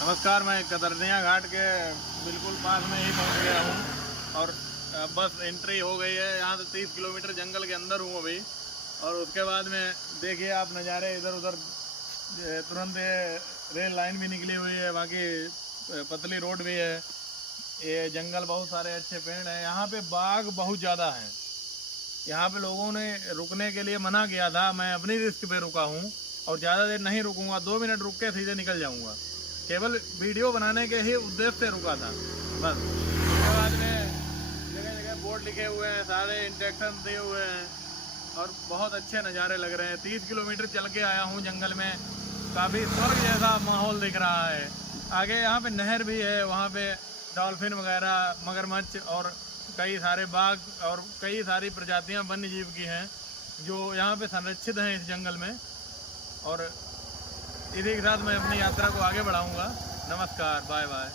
नमस्कार। मैं कतरनिया घाट के बिल्कुल पास में ही पहुंच गया हूं और बस एंट्री हो गई है। यहाँ से 30 किलोमीटर जंगल के अंदर हूँ अभी। और उसके बाद में देखिए आप नज़ारे इधर उधर। तुरंत ये रेल लाइन भी निकली हुई है, बाकी पतली रोड भी है। ये जंगल बहुत सारे अच्छे पेड़ हैं। यहाँ पे बाघ बहुत ज़्यादा हैं। यहाँ पे लोगों ने रुकने के लिए मना किया था, मैं अपनी रिस्क पे रुका हूँ और ज़्यादा देर नहीं रुकूंगा। 2 मिनट रुक के सीधे निकल जाऊंगा। केवल वीडियो बनाने के ही उद्देश्य से रुका था बस। उसके बाद में जगह जगह बोर्ड लिखे हुए हैं, सारे इंस्ट्रक्शन दिए हुए हैं और बहुत अच्छे नज़ारे लग रहे हैं। 30 किलोमीटर चल के आया हूँ जंगल में, काफ़ी स्वर्ग जैसा माहौल दिख रहा है। आगे यहाँ पे नहर भी है, वहाँ पे डॉल्फिन वगैरह, मगरमच्छ और कई सारे बाघ और कई सारी प्रजातियां वन्य जीव की हैं जो यहाँ पे संरक्षित हैं इस जंगल में। और इसी के साथ मैं अपनी यात्रा को आगे बढ़ाऊंगा। नमस्कार, बाय बाय।